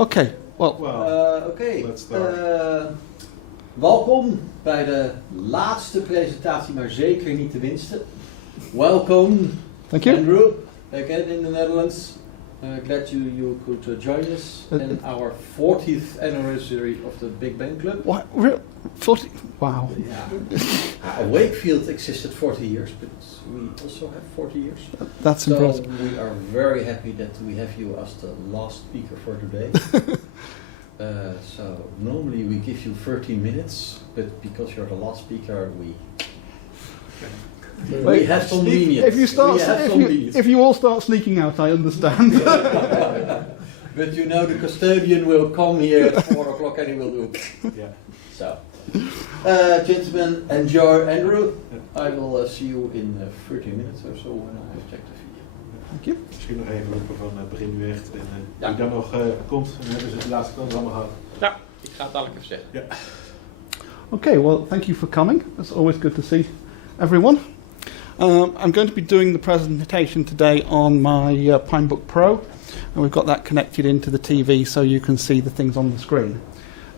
Okay, well. Oké. Welkom bij de laatste presentatie, maar zeker niet de minste. Welcome, Thank you. Andrew, again in the Netherlands. Glad you could join us in our 40th anniversary of the Big Bang Club. What? 40? Wow. Yeah. Wakefield existed 40 years, but we also have 40 years. That's impressive. So we are very happy that we have you as the last speaker for today. So normally we give you 13 minutes, but because you're the last speaker, we have some lenience. If you all start sneaking out, I understand. But you know the custodian will come here at 4 o'clock and he will do. Yeah. So, gentlemen, enjoy Andrew. I will see you in 30 minutes or so when I have checked the video. Thank you. Misschien nog even roepen van begin nu echt. En wie dan nog komt, en dan hebben ze de laatste kans allemaal gehad. Ja, ik ga het dadelijk even zeggen. Ja. Okay, well, thank you for coming. It's always good to see everyone. I'm going to be doing the presentation today on my Pinebook Pro, and we've got that connected into the TV so you can see the things on the screen.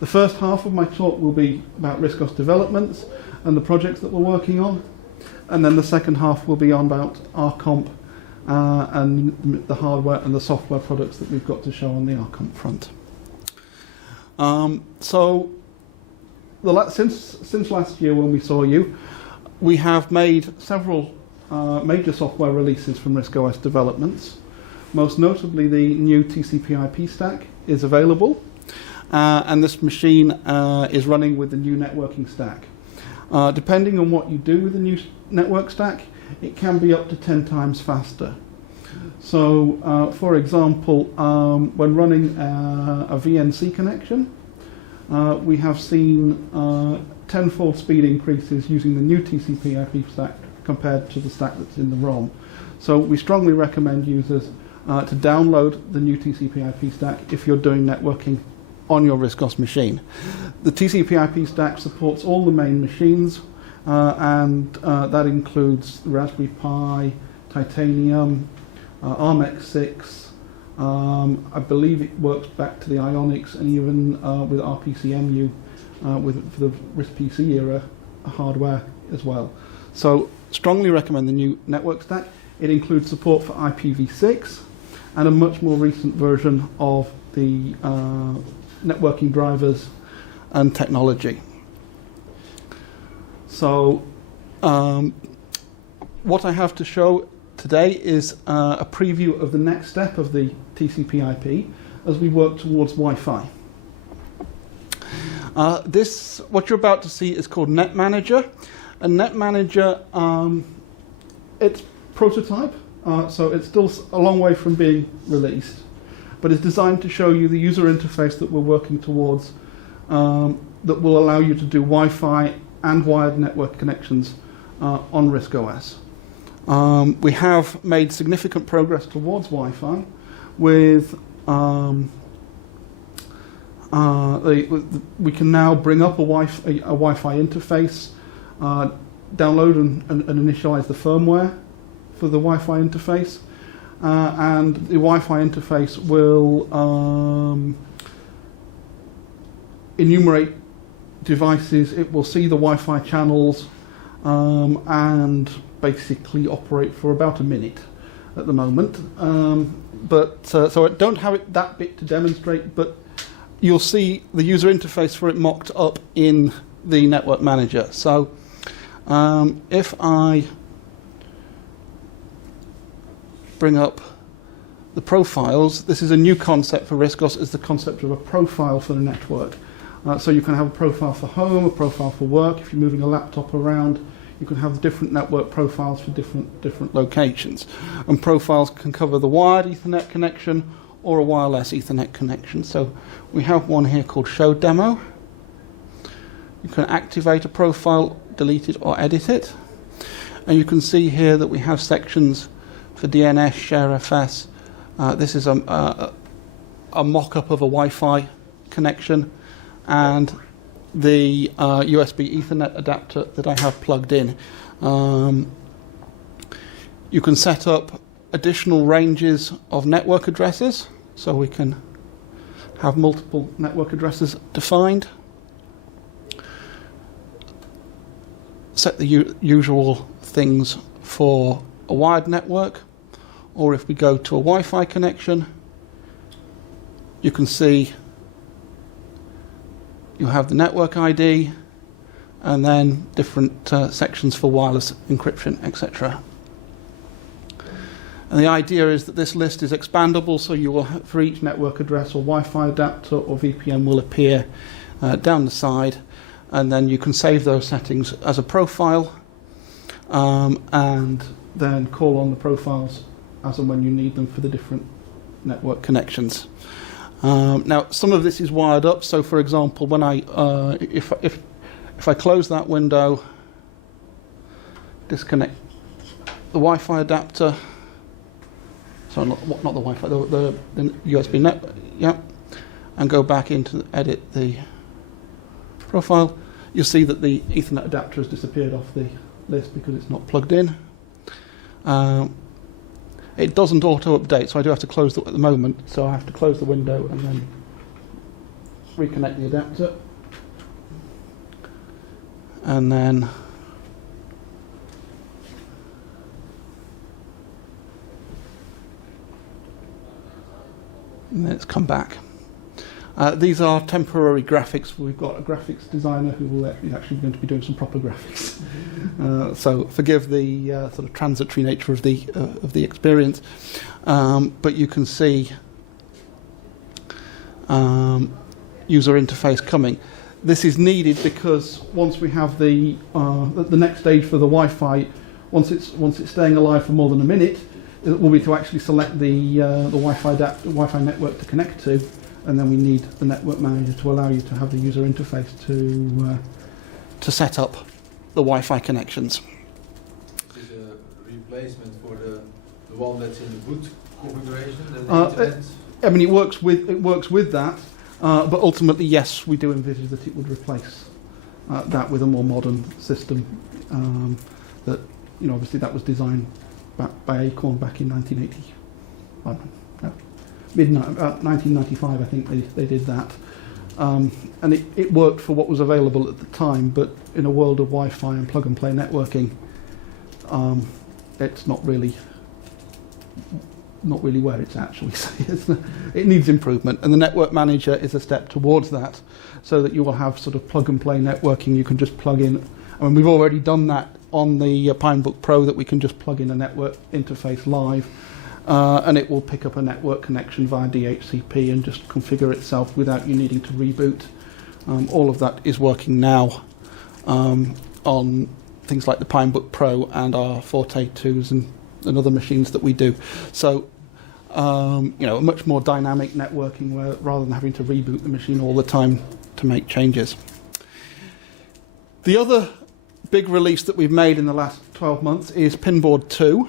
The first half of my talk will be about RISC-OS developments and the projects that we're working on, and then the second half will be on about RComp and the hardware and the software products that we've got to show on the RComp front. Since last year when we saw you, we have made several major software releases from RISC-OS developments. Most notably, the new TCP/IP stack is available, and this machine is running with the new networking stack. Depending on what you do with the new network stack, it can be up to 10 times faster. So, for example, when running a VNC connection, we have seen 10-fold speed increases using the new TCP/IP stack compared to the stack that's in the ROM. So we strongly recommend users to download the new TCP/IP stack if you're doing networking on your RISC-OS machine. The TCP/IP stack supports all the main machines, and that includes Raspberry Pi, Titanium, ARMX6. I believe it works back to the Ionics and even with RPCMU for the RISC-PC era hardware as well. So strongly recommend the new network stack. It includes support for IPv6 and a much more recent version of the networking drivers and technology. So what I have to show today is a preview of the next step of the TCP/IP as we work towards Wi-Fi. What you're about to see is called Net Manager. And Net Manager, it's prototype, so it's still a long way from being released, but it's designed to show you the user interface that we're working towards that will allow you to do Wi-Fi and wired network connections on RISC-OS. We have made significant progress towards Wi-Fi with we can now bring up a Wi-Fi interface, download and initialize the firmware for the Wi-Fi interface, and the Wi-Fi interface will enumerate devices. It will see the Wi-Fi channels and basically operate for about a minute at the moment. So I don't have that bit to demonstrate, but you'll see the user interface for it mocked up in the Network Manager. So if I bring up the profiles, this is a new concept for RISC-OS, is the concept of a profile for the network. So you can have a profile for home, a profile for work. If you're moving a laptop around, you can have different network profiles for different locations. And profiles can cover the wired Ethernet connection or a wireless Ethernet connection. So we have one here called Show Demo. You can activate a profile, delete it or edit it. And you can see here that we have sections for DNS, ShareFS. This is a mock-up of a Wi-Fi connection and the USB Ethernet adapter that I have plugged in. You can set up additional ranges of network addresses, so we can have multiple network addresses defined. Set the usual things for a wired network, or if we go to a Wi-Fi connection, you can see you have the network ID and then different sections for wireless encryption, etc. And the idea is that this list is expandable, so you will have, for each network address or Wi-Fi adapter or VPN will appear down the side, and then you can save those settings as a profile and then call on the profiles as and when you need them for the different network connections. Now, some of this is wired up, so for example, when if I close that window, disconnect the Wi-Fi adapter, sorry, not the Wi-Fi, the USB net, yeah, and go back into edit the profile, you'll see that the Ethernet adapter has disappeared off the list because it's not plugged in. It doesn't auto-update, so I do have to close at the moment, so I have to close the window and then reconnect the adapter. And then it's come back. These are temporary graphics. We've got a graphics designer who will actually going to be doing some proper graphics. So forgive the sort of transitory nature of the experience, but you can see user interface coming. This is needed because once we have the next stage for the Wi-Fi, once it's staying alive for more than a minute, it will be to actually select the Wi-Fi network to connect to, and then we need the network manager to allow you to have the user interface to set up the Wi-Fi connections. Is it a replacement for the one that's in the boot configuration? I mean, it works with that, but ultimately, yes, we do envisage that it would replace that with a more modern system. That, you know, obviously that was designed by Acorn back in 1995, I think they did that. And it worked for what was available at the time, but in a world of Wi-Fi and plug-and-play networking, it's not really where it's actually. It needs improvement, and the network manager is a step towards that, so that you will have sort of plug-and-play networking. You can just plug in. I mean, we've already done that on the Pinebook Pro, that we can just plug in a network interface live, and it will pick up a network connection via DHCP and just configure itself without you needing to reboot. All of that is working now on things like the Pinebook Pro and our Forte 2s and other machines that we do. So, you know, a much more dynamic networking where rather than having to reboot the machine all the time to make changes. The other big release that we've made in the last 12 months is Pinboard 2.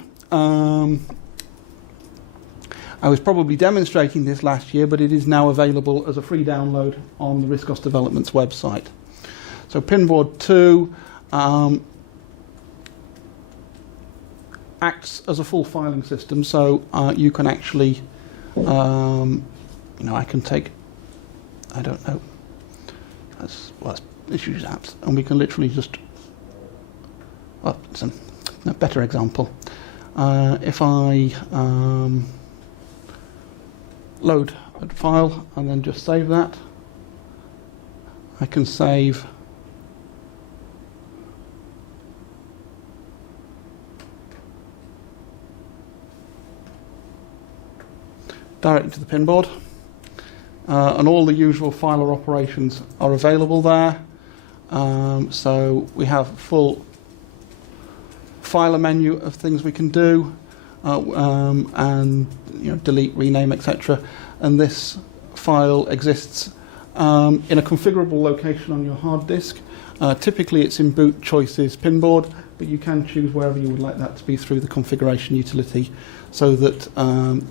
I was probably demonstrating this last year, but it is now available as a free download on the Riscos Development's website. So Pinboard 2 acts as a full filing system, so you can actually, you know, I can take, I don't know, let's use apps, and we can literally just, well, it's a better example. If I load a file and then just save that, I can save directly to the pinboard, and all the usual filer operations are available there. So we have a full filer menu of things we can do, and you know, delete, rename, etc. And this file exists in a configurable location on your hard disk. Typically it's in boot choices pinboard, but you can choose wherever you would like that to be through the configuration utility, so that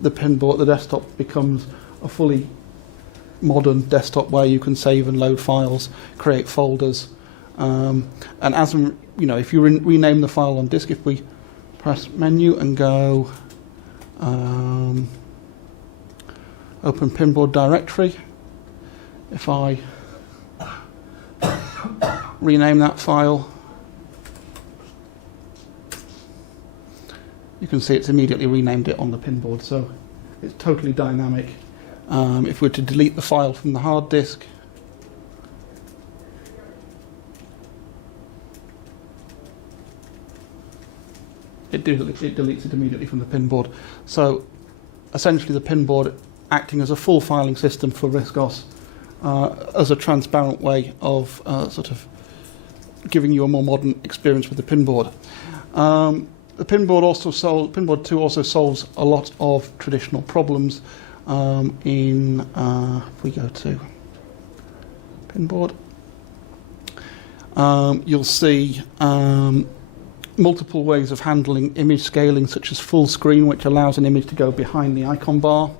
the pinboard, the desktop, becomes a fully modern desktop where you can save and load files, create folders, and as you know, if you rename the file on disk, if we press menu and go open pinboard directory, If I rename that file, you can see it's immediately renamed it on the pinboard, so it's totally dynamic. If we were to delete the file from the hard disk, it deletes it immediately from the pinboard. So essentially the pinboard acting as a full filing system for RISC-OS as a transparent way of sort of giving you a more modern experience with the pinboard. The pinboard 2 also solves a lot of traditional problems if we go to pinboard, you'll see multiple ways of handling image scaling, such as full screen, which allows an image to go behind the icon bar,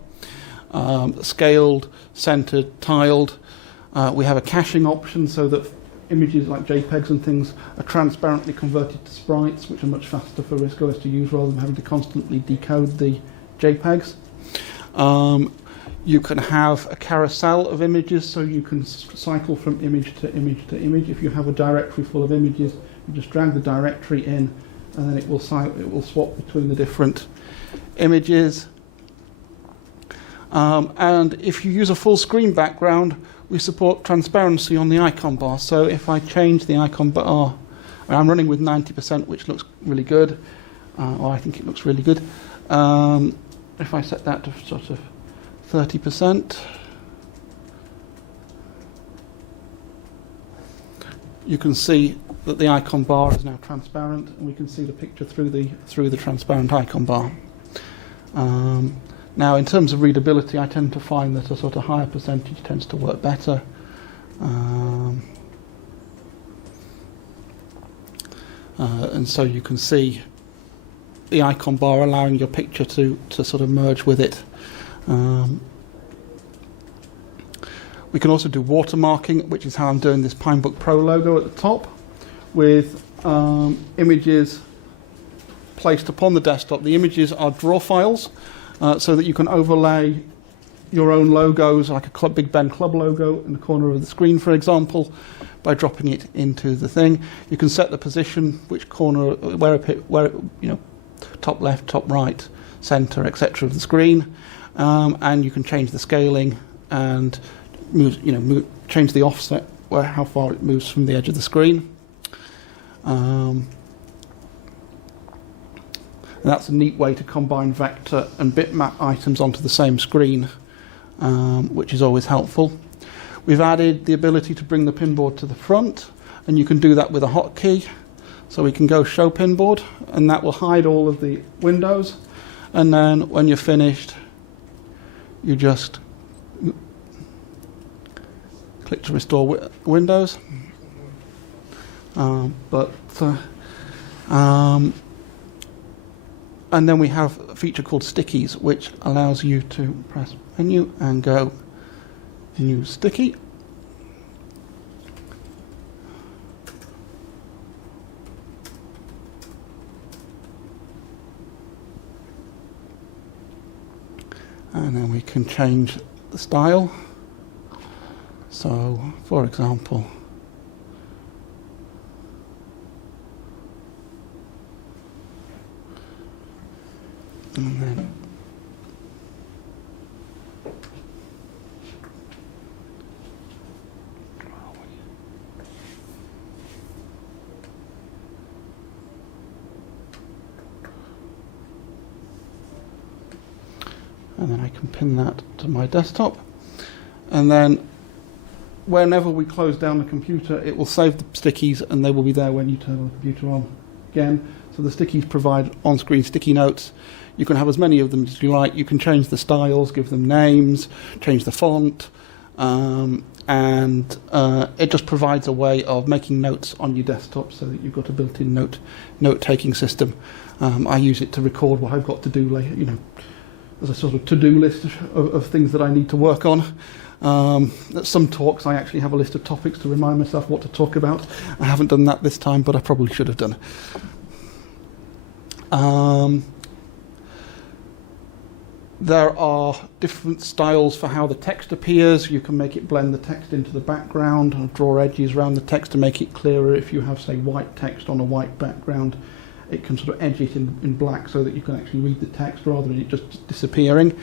scaled, centered, tiled. We have a caching option so that images like JPEGs and things are transparently converted to sprites, which are much faster for RISC-OS to use rather than having to constantly decode the JPEGs. You can have a carousel of images, so you can cycle from image to image to image. If you have a directory full of images, you just drag the directory in, and then it will swap between the different images. And if you use a full screen background, we support transparency on the icon bar. So if I change the icon bar, I'm running with 90%, which looks really good, or I think it looks really good. If I set that to sort of 30%, you can see that the icon bar is now transparent, and we can see the picture through the transparent icon bar. Now, in terms of readability, I tend to find that a sort of higher percentage tends to work better. And so you can see the icon bar allowing your picture to sort of merge with it. We can also do watermarking, which is how I'm doing this Pinebook Pro logo at the top, with images placed upon the desktop. The images are draw files, so that you can overlay your own logos, like a Big Ben Club logo in the corner of the screen, for example, by dropping it into the thing. You can set the position, which corner, where you know, top left, top right, center, etc. of the screen, and you can change the scaling and change the offset, how far it moves from the edge of the screen. And that's a neat way to combine vector and bitmap items onto the same screen, which is always helpful. We've added the ability to bring the pinboard to the front, and you can do that with a hotkey. So we can go show pinboard, and that will hide all of the windows. And then when you're finished, you just click to restore windows. And then we have a feature called Stickies, which allows you to press menu and go new sticky. And then we can change the style. So, for example, and then I can pin that to my desktop, and then whenever we close down the computer, it will save the stickies, and they will be there when you turn the computer on again. So the stickies provide on-screen sticky notes. You can have as many of them as you like. You can change the styles, give them names, change the font, and it just provides a way of making notes on your desktop so that you've got a built-in note-taking system. I use it to record what I've got to do later, as a sort of to-do list of things that I need to work on. At some talks, I actually have a list of topics to remind myself what to talk about. I haven't done that this time, but I probably should have done. There are different styles for how the text appears. You can make it blend the text into the background and draw edges around the text to make it clearer. If you have, say, white text on a white background, it can sort of edge it in black so that you can actually read the text rather than it just disappearing.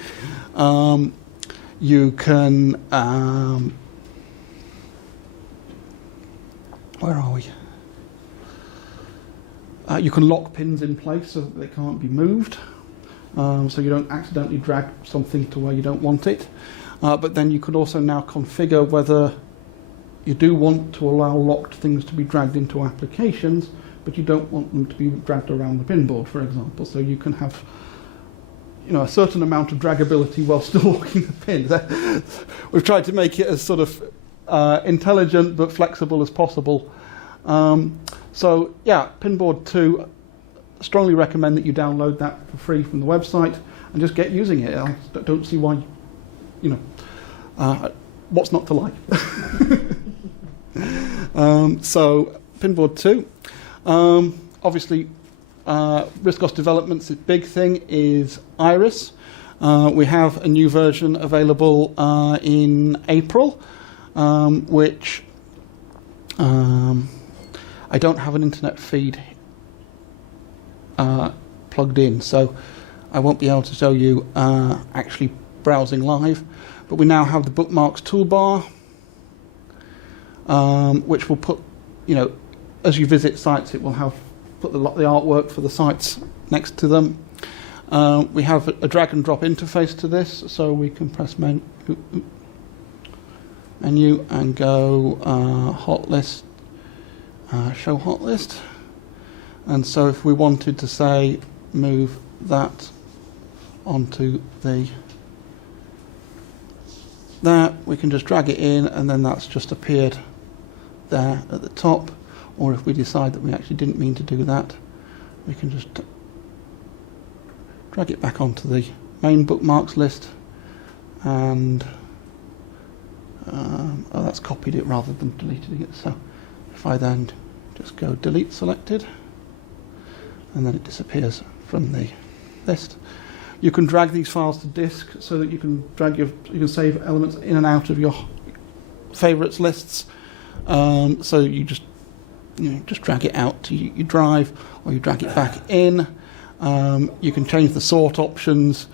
You can... where are we? You can lock pins in place so that they can't be moved. So you don't accidentally drag something to where you don't want it. But then you could also now configure whether you do want to allow locked things to be dragged into applications, but you don't want them to be dragged around the pinboard, for example. So you can have, you know, a certain amount of draggability while still locking the pins. We've tried to make it as sort of intelligent but flexible as possible. So yeah, Pinboard 2. Strongly recommend that you download that for free from the website and just get using it. I don't see why, you know, what's not to like. So Pinboard 2. Obviously, Riscos Developments' big thing is Iris. We have a new version available in April, which I don't have an internet feed plugged in, so I won't be able to show you actually browsing live, but we now have the bookmarks toolbar, which will put, you know, as you visit sites, it will have put the artwork for the sites next to them. We have a drag and drop interface to this, so we can press menu and go hot list, show hot list. And so if we wanted to, say, move that onto that, we can just drag it in, and then that's just appeared there at the top. Or if we decide that we actually didn't mean to do that, we can just drag it back onto the main bookmarks list, and oh, that's copied it rather than deleting it. So if I then just go delete selected, and then it disappears from the list. You can drag these files to disk so that you can you can save elements in and out of your favorites lists. So you just drag it out to your drive, or you drag it back in. You can change the sort options.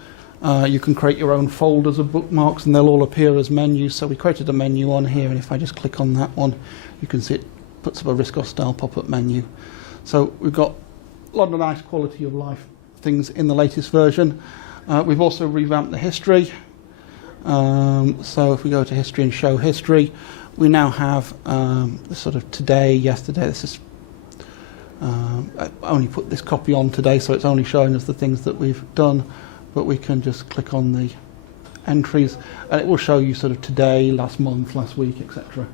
You can create your own folders of bookmarks, and they'll all appear as menus. So we created a menu on here, and if I just click on that one, you can see it puts up a Riscos style pop-up menu. So we've got a lot of nice quality of life things in the latest version. We've also revamped the history. So if we go to history and show history, we now have the sort of today, yesterday. This is I only put this copy on today, so it's only showing us the things that we've done, but we can just click on the entries and it will show you sort of today, last month, last week, etc.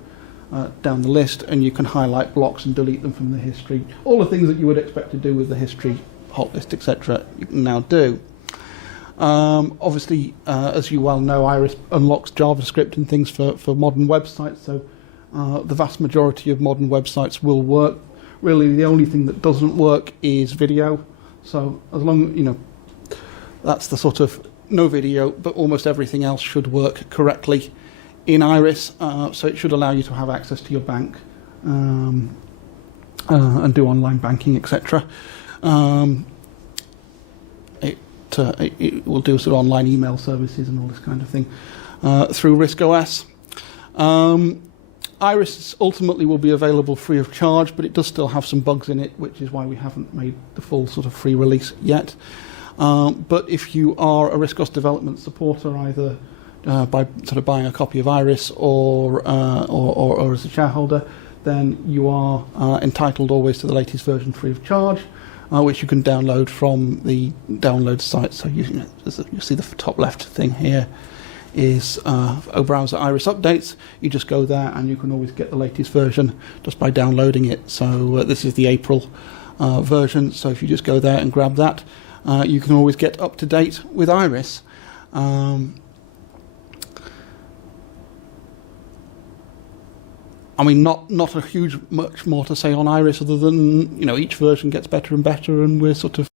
Down the list, and you can highlight blocks and delete them from the history. All the things that you would expect to do with the history, hot list, etc. you can now do. Obviously, as you well know, Iris unlocks JavaScript and things for modern websites, so the vast majority of modern websites will work. Really, the only thing that doesn't work is video. So as long, you know, that's the sort of no video, but almost everything else should work correctly in Iris, so it should allow you to have access to your bank and do online banking, etc. It will do sort of online email services and all this kind of thing through RISC-OS. Iris ultimately will be available free of charge, but it does still have some bugs in it, which is why we haven't made the full sort of free release yet. But if you are a Riscos development supporter, either by sort of buying a copy of Iris or as a shareholder, then you are entitled always to the latest version free of charge, which you can download from the download site. So you see the top left thing here is a browser Iris updates. You just go there and you can always get the latest version just by downloading it. So this is the April version, so if you just go there and grab that, you can always get up to date with Iris. I mean, not a huge much more to say on Iris other than, you know, each version gets better and better, and we're sort of,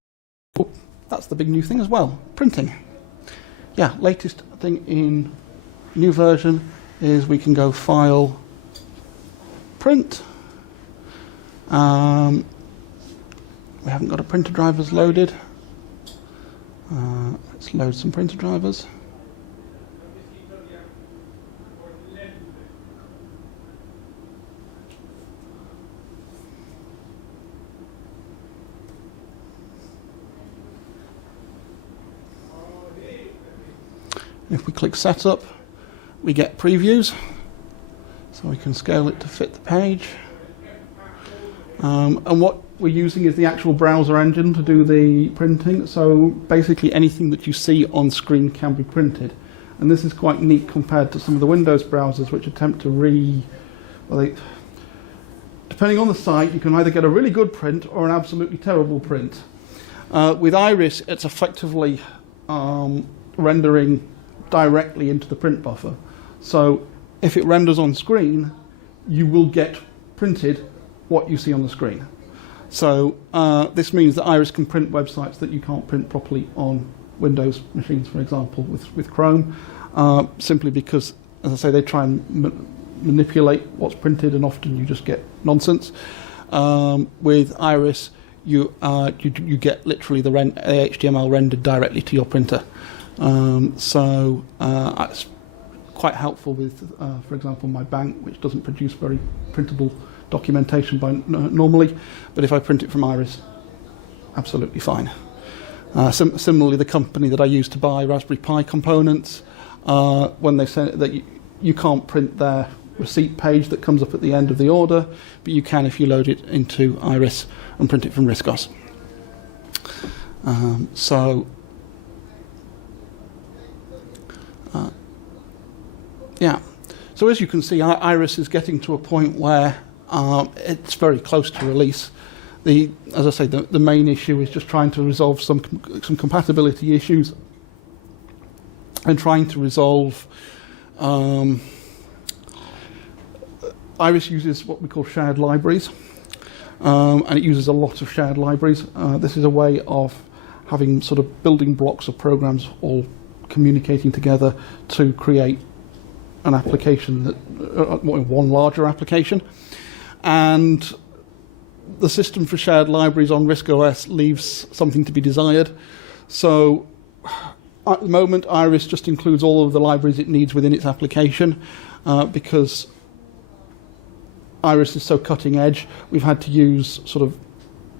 that's the big new thing as well, printing. yeah, latest thing in new version is we can go File, Print. We haven't got a printer drivers loaded. Let's load some printer drivers. If we click Setup, we get previews, so we can scale it to fit the page. And what we're using is the actual browser engine to do the printing, so basically anything that you see on screen can be printed. And this is quite neat compared to some of the Windows browsers which attempt to depending on the site, you can either get a really good print or an absolutely terrible print. With Iris, it's effectively rendering directly into the print buffer. So if it renders on screen, you will get printed what you see on the screen. So this means that Iris can print websites that you can't print properly on Windows machines, for example, with Chrome, simply because, as I say, they try and manipulate what's printed, and often you just get nonsense. With Iris, you get literally the HTML rendered directly to your printer. So it's quite helpful with, for example, my bank, which doesn't produce very printable documentation normally, but if I print it from Iris, absolutely fine. Similarly, the company that I use to buy Raspberry Pi components, when they say that you can't print their receipt page that comes up at the end of the order, but you can if you load it into Iris and print it from Riscos. Yeah, so as you can see, Iris is getting to a point where it's very close to release. As I say, the main issue is just trying to resolve some compatibility issues and trying to resolve. Iris uses what we call shared libraries, and it uses a lot of shared libraries. This is a way of having sort of building blocks of programs all communicating together to create an application, one larger application. And the system for shared libraries on RISC-OS leaves something to be desired. So at the moment, Iris just includes all of the libraries it needs within its application. Because Iris is so cutting edge, we've had to use sort of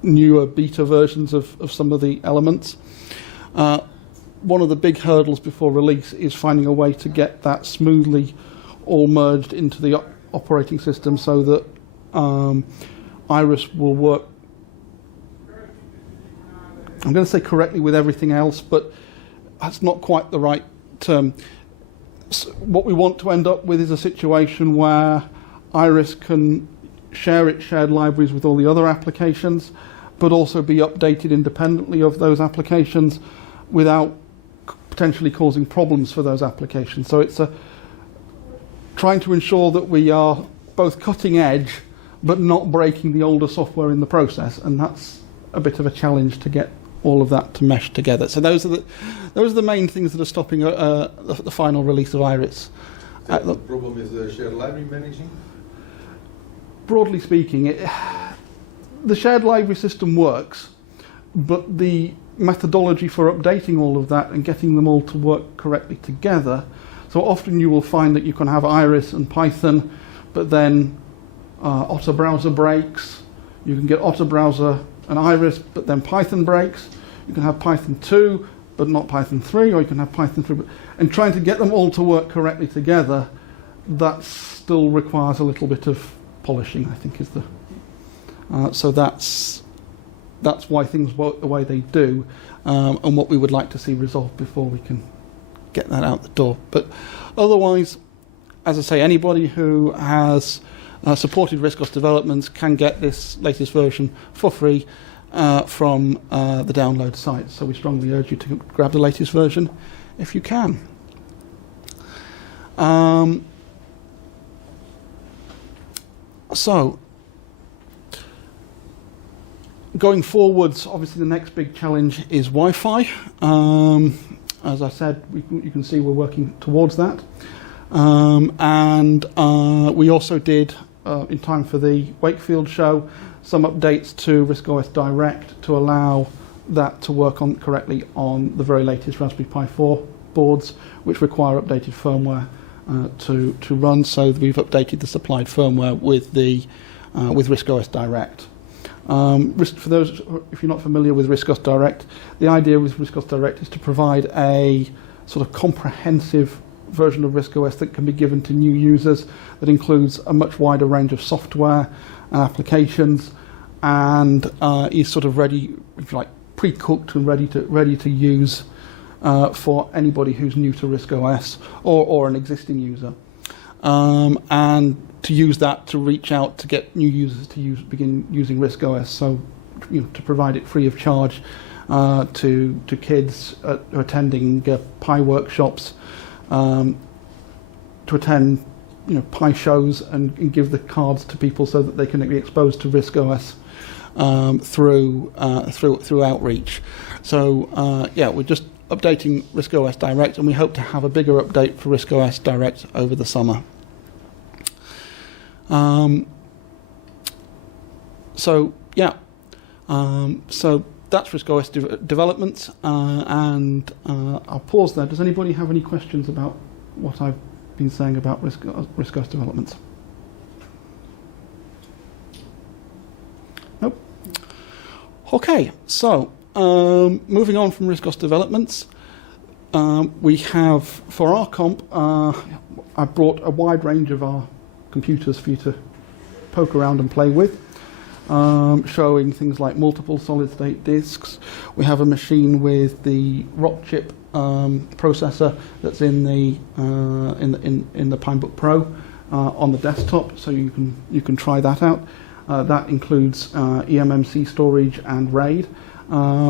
newer beta versions of some of the elements. One of the big hurdles before release is finding a way to get that smoothly all merged into the operating system so that Iris will work, I'm going to say correctly with everything else, but that's not quite the right term. So what we want to end up with is a situation where Iris can share its shared libraries with all the other applications, but also be updated independently of those applications without potentially causing problems for those applications. So it's trying to ensure that we are both cutting edge but not breaking the older software in the process, and that's a bit of a challenge to get all of that to mesh together. So those are the main things that are stopping the final release of Iris. The problem is the shared library managing? Broadly speaking, the shared library system works, but the methodology for updating all of that and getting them all to work correctly together. So often you will find that you can have Iris and Python, but then Otter browser breaks. You can get Otter browser and Iris, but then Python breaks. You can have Python 2, but not Python 3, or you can have Python 3. And trying to get them all to work correctly together, that still requires a little bit of polishing, I think, is the. So that's why things work the way they do, and what we would like to see resolved before we can get that out the door. But otherwise, as I say, anybody who has supported RISC-OS developments can get this latest version for free from the download site. So we strongly urge you to grab the latest version if you can. So, going forwards, obviously the next big challenge is Wi-Fi. as I said, you can see we're working towards that. We also did, in time for the Wakefield show, some updates to RISC-OS Direct to allow that to work on correctly on the very latest Raspberry Pi 4 boards, which require updated firmware to run. So we've updated the supplied firmware with RISC-OS Direct. For those, if you're not familiar with RISC-OS Direct, the idea with RISC-OS Direct is to provide a sort of comprehensive version of RISC-OS that can be given to new users, that includes a much wider range of software and applications, and is sort of ready, if you like, pre-cooked and ready to use for anybody who's new to RISC-OS or an existing user, and to use that to reach out to get new users to begin using RISC-OS. So, to provide it free of charge to kids attending Pi workshops, to attend Pi shows, and give the cards to people so that they can be exposed to RISC-OS through outreach. So we're just updating RISC-OS Direct, and we hope to have a bigger update for RISC-OS Direct over the summer. So that's RISC-OS development, and I'll pause there. Does anybody have any questions about what I've been saying about RISC-OS developments? Nope. Okay, so moving on from RISC-OS developments, we have, for our comp, I brought a wide range of our computers for you to poke around and play with, showing things like multiple solid-state disks. We have a machine with the ROX chip processor that's in the Pinebook Pro on the desktop, so you can try that out. That includes eMMC storage and RAID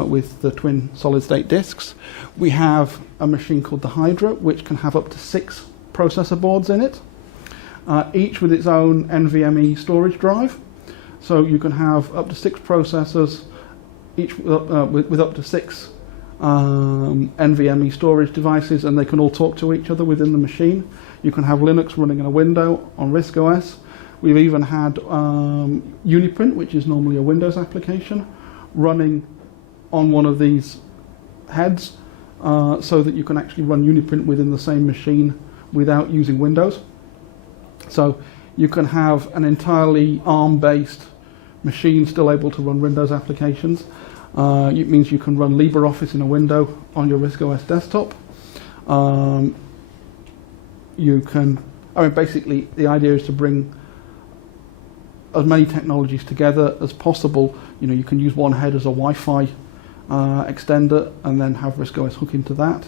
with the twin solid-state disks. We have a machine called the Hydra, which can have up to 6 processor boards in it, each with its own NVMe storage drive. So you can have up to 6 processors, each with up to 6 NVMe storage devices, and they can all talk to each other within the machine. You can have Linux running in a window on RISC-OS. We've even had Uniprint, which is normally a Windows application, running on one of these heads, so that you can actually run Uniprint within the same machine without using Windows. So you can have an entirely ARM-based machine still able to run Windows applications. It means you can run LibreOffice in a window on your RISC-OS desktop. Basically the idea is to bring as many technologies together as possible. You can use one head as a Wi-Fi extender and then have RISC-OS hook into that.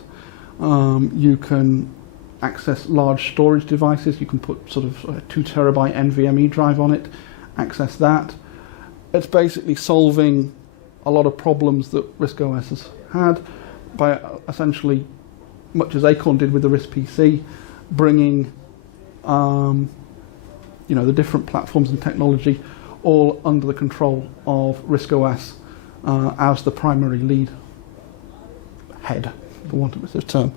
You can access large storage devices. You can put sort of a 2 terabyte NVMe drive on it, access that. It's basically solving a lot of problems that RISC-OS has had by essentially, much as Acorn did with the RISC PC, bringing the different platforms and technology all under the control of RISC-OS as the primary lead head, for want of a better term.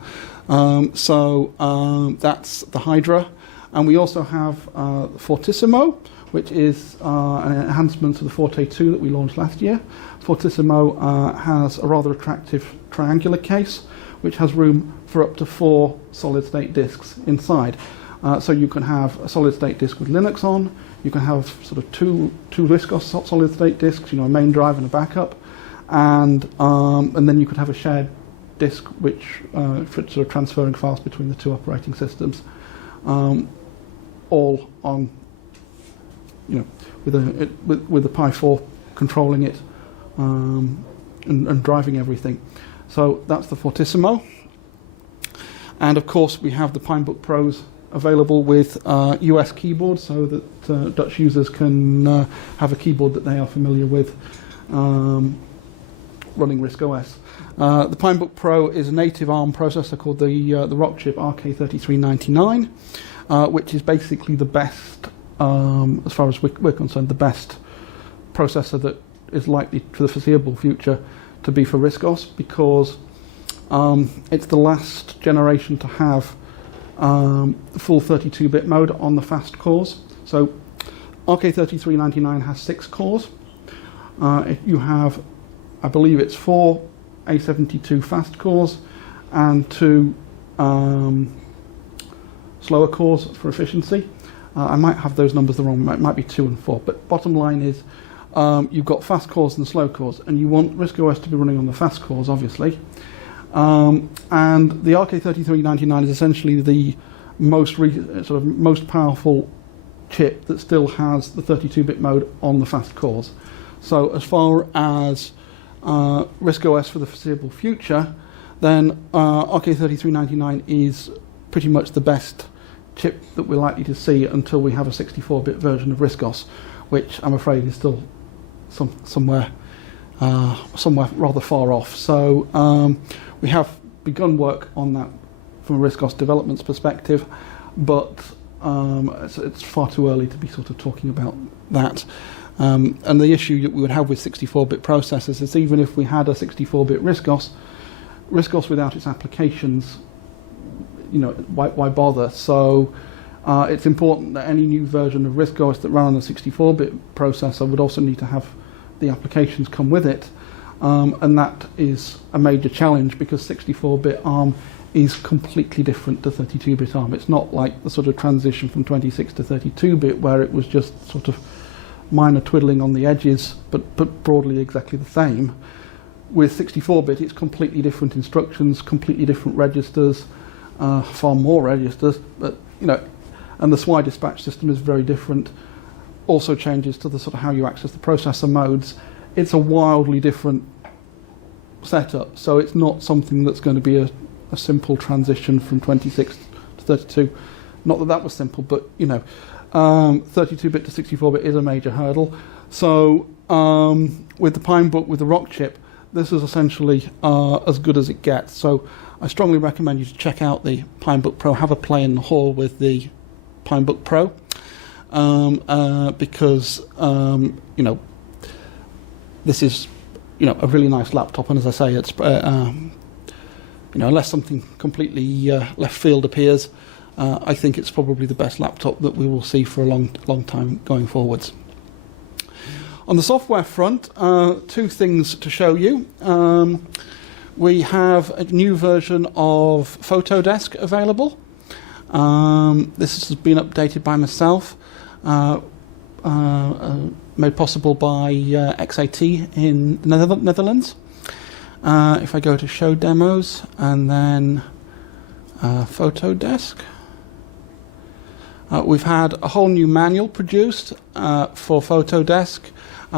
That's the Hydra. And we also have Fortissimo, which is an enhancement to the Forte 2 that we launched last year. Fortissimo has a rather attractive triangular case, which has room for up to 4 solid-state disks inside. So you can have a solid-state disk with Linux on. You can have sort of two RISC-OS solid-state disks, a main drive and a backup, and then you could have a shared disk which for sort of transferring files between the 2 operating systems, all on with the Pi 4 controlling it and driving everything. So that's the Fortissimo, and of course we have the Pinebook Pros available with US keyboards, so that Dutch users can have a keyboard that they are familiar with running RISC-OS. The Pinebook Pro is a native ARM processor called the ROX chip RK3399, which is basically the best, as far as we're concerned, the best processor that is likely for the foreseeable future to be for RISC-OS, because It's the last generation to have full 32-bit mode on the fast cores. So RK3399 has 6 cores. You have, I believe it's 4 A72 fast cores and 2 slower cores for efficiency. I might have those numbers the wrong, it might be 2 and 4, but bottom line is you've got fast cores and slow cores, and you want RISC OS to be running on the fast cores, obviously. And the RK3399 is essentially the most powerful chip that still has the 32-bit mode on the fast cores. So as far as RISC OS for the foreseeable future, then RK3399 is pretty much the best chip that we're likely to see until we have a 64-bit version of RISC OS, which I'm afraid is still somewhere rather far off. So we have begun work on that from a RISC OS development's perspective, but it's far too early to be sort of talking about that. And the issue that we would have with 64-bit processors is even if we had a 64-bit RISC OS without its applications, why bother? So it's important that any new version of RISC OS that ran on a 64-bit processor would also need to have the applications come with it. And that is a major challenge because 64-bit ARM is completely different to 32-bit ARM. It's not like the sort of transition from 26 to 32-bit where it was just sort of minor twiddling on the edges, but broadly exactly the same. With 64-bit, it's completely different instructions, completely different registers, far more registers, but and the SWI dispatch system is very different. Also changes to the sort of how you access the processor modes. It's a wildly different setup, so it's not something that's going to be a simple transition from 26 to 32. Not that that was simple, but 32-bit to 64-bit is a major hurdle. So with the Pinebook, with the ROX chip, this is essentially as good as it gets. So I strongly recommend you to check out the Pinebook Pro, have a play in the hall with the Pinebook Pro, because this is a really nice laptop, and as I say, it's unless something completely left field appears, I think it's probably the best laptop that we will see for a long time going forwards. On the software front, 2 things to show you. We have a new version of Photodesk available. This has been updated by myself, made possible by XAT in the Netherlands. If I go to Show Demos and then Photodesk, we've had a whole new manual produced for Photodesk,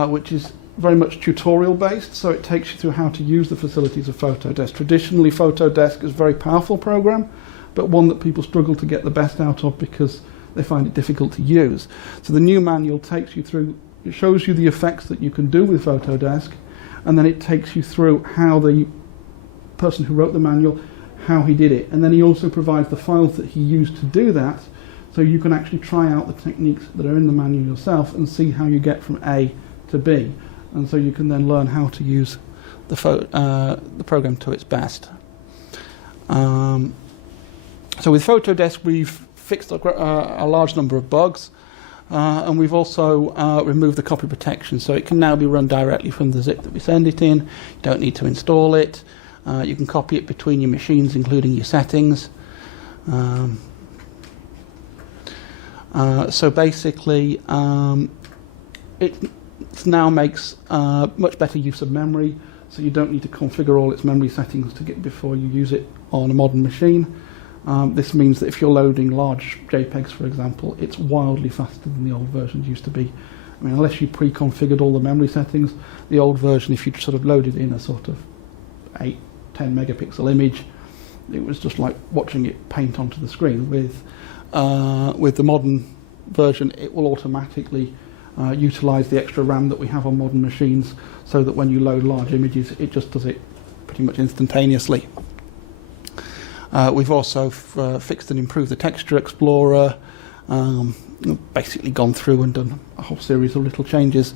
which is very much tutorial based, so it takes you through how to use the facilities of Photodesk. Traditionally, Photodesk is a very powerful program, but one that people struggle to get the best out of because they find it difficult to use. So the new manual takes you through, it shows you the effects that you can do with Photodesk, and then it takes you through how the person who wrote the manual, how he did it. And then he also provides the files that he used to do that, so you can actually try out the techniques that are in the manual yourself and see how you get from A to B. And so you can then learn how to use the program to its best. So with Photodesk, we've fixed a large number of bugs, and we've also removed the copy protection, so it can now be run directly from the zip that we send it in. You don't need to install it. You can copy it between your machines, including your settings. So basically, it now makes much better use of memory, so you don't need to configure all its memory settings before you use it on a modern machine. This means that if you're loading large JPEGs, for example, it's wildly faster than the old versions used to be. I mean, unless you pre-configured all the memory settings, the old version, if you sort of loaded in a sort of 8-10 megapixel image, it was just like watching it paint onto the screen. With the modern version, it will automatically utilize the extra RAM that we have on modern machines, so that when you load large images, it just does it pretty much instantaneously. We've also fixed and improved the texture explorer. basically gone through and done a whole series of little changes,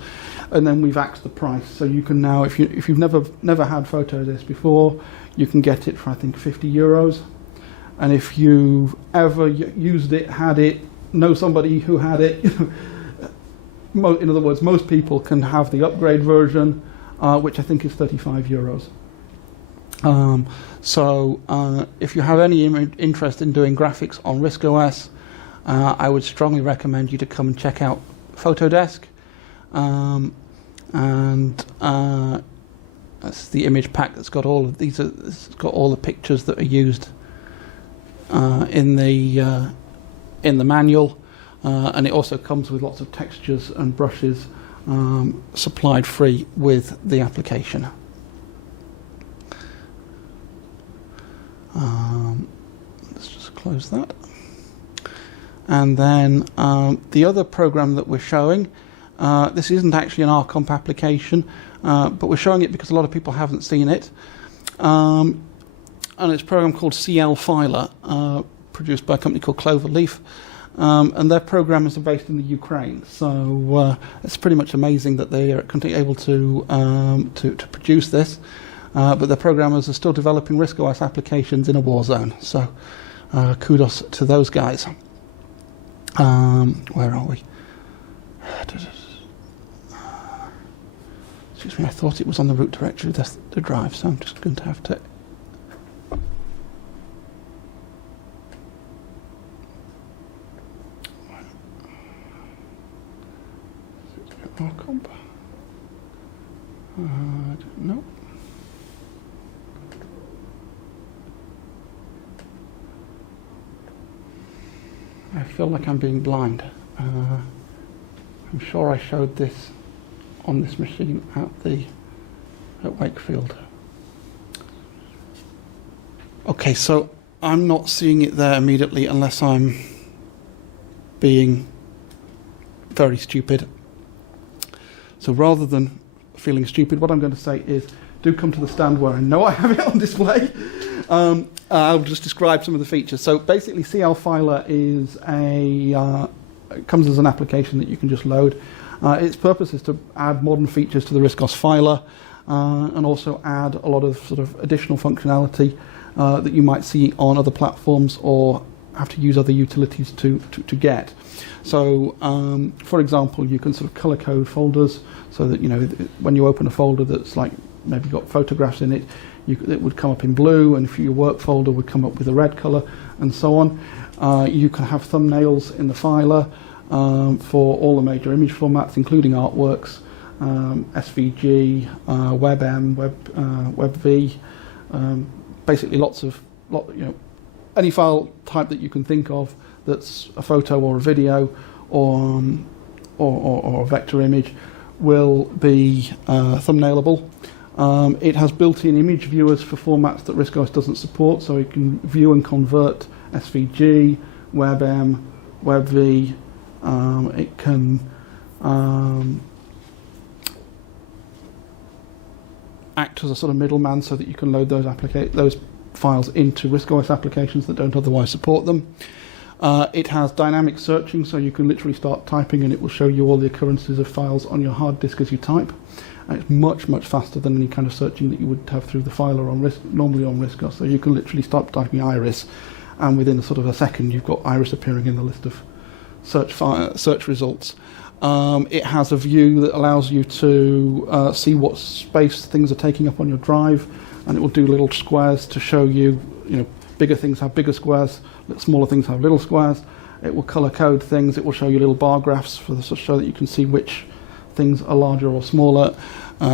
and then we've axed the price. So you can now, if you've never had Photodisc before, you can get it for I think €50. And if you've ever used it, had it, know somebody who had it, in other words, most people can have the upgrade version, which I think is €35. So if you have any interest in doing graphics on RISC-OS, I would strongly recommend you to come and check out Photodisc. That's the image pack that's got all of these. It's got all the pictures that are used in the manual, and it also comes with lots of textures and brushes supplied free with the application. Let's just close that. And then the other program that we're showing, this isn't actually an RComp application, but we're showing it because a lot of people haven't seen it. And it's a program called CL Filer, produced by a company called Cloverleaf. And their programmers are based in the Ukraine. So it's pretty much amazing that they are able to produce this. But the programmers are still developing RISC-OS applications in a war zone. So kudos to those guys. Where are we? Excuse me, I thought it was on the root directory of the drive, so I'm just going to have to... No. I feel like I'm being blind. I'm sure I showed this on this machine at Wakefield. Okay, so I'm not seeing it there immediately unless I'm being very stupid. So rather than feeling stupid, what I'm going to say is do come to the stand where I know I have it on display. I'll just describe some of the features. So basically CL Filer is it comes as an application that you can just load. Its purpose is to add modern features to the RISC-OS filer and also add a lot of sort of additional functionality that you might see on other platforms or have to use other utilities to get. So, for example, you can sort of color code folders so that, you know, when you open a folder that's like maybe got photographs in it, it would come up in blue, and if your work folder would come up with a red color, and so on. You can have thumbnails in the filer for all the major image formats, including artworks, SVG, WebM, WebV, basically any file type that you can think of that's a photo or a video or a vector image will be thumbnailable. It has built-in image viewers for formats that RISC-OS doesn't support, so it can view and convert SVG, WebM, WebV. It can act as a sort of middleman so that you can load those files into RISC-OS applications that don't otherwise support them. It has dynamic searching, so you can literally start typing and it will show you all the occurrences of files on your hard disk as you type. And it's much, much faster than any kind of searching that you would have through the filer normally on RISC-OS. So you can literally start typing iris, and within a second you've got iris appearing in the list of search results. It has a view that allows you to see what space things are taking up on your drive, and it will do little squares to show you, bigger things have bigger squares, smaller things have little squares. It will color code things. It will show you little bar graphs so that you can see which things are larger or smaller,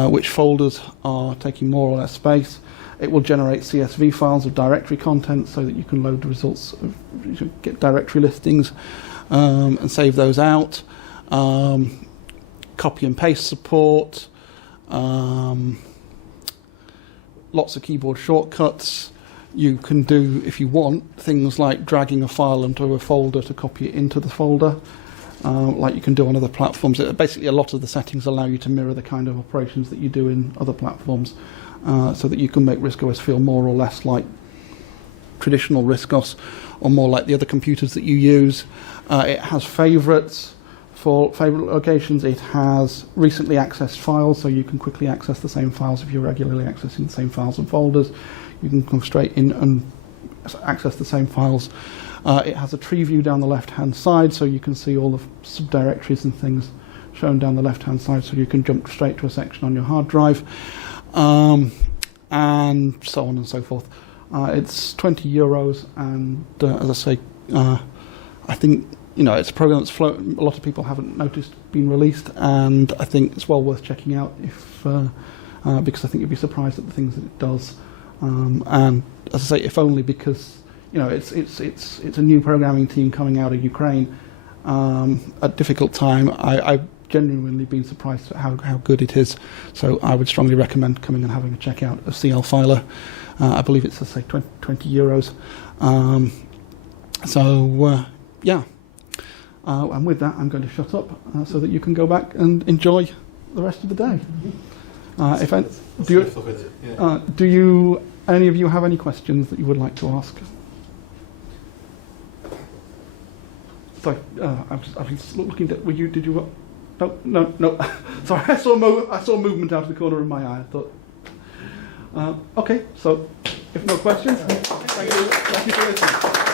which folders are taking more or less space. It will generate CSV files of directory content so that you can load the results, get directory listings and save those out. Copy and paste support, lots of keyboard shortcuts. You can do, if you want, things like dragging a file into a folder to copy it into the folder, like you can do on other platforms. Basically, a lot of the settings allow you to mirror the kind of operations that you do in other platforms, so that you can make RISC-OS feel more or less like traditional RISC-OS or more like the other computers that you use. It has favorites for favorite locations. It has recently accessed files, so you can quickly access the same files if you're regularly accessing the same files and folders. You can come straight in and access the same files. It has a tree view down the left-hand side, so you can see all the subdirectories and things shown down the left-hand side, so you can jump straight to a section on your hard drive, and so on and so forth. It's €20, and as I say, I think it's a program that's a lot of people haven't noticed being released, and I think it's well worth checking out because I think you'd be surprised at the things that it does. And as I say, if only because it's a new programming team coming out of Ukraine at a difficult time. I've genuinely been surprised at how good it is. So I would strongly recommend coming and having a check out of CL Filer. I believe it's, say, €20. Yeah. And with that, I'm going to shut up so that you can go back and enjoy the rest of the day. Do you any of you have any questions that you would like to ask? Sorry, I was looking at. Did you? No. Sorry, I saw movement out of the corner of my eye. I thought. Okay, so if no questions, thank you for listening.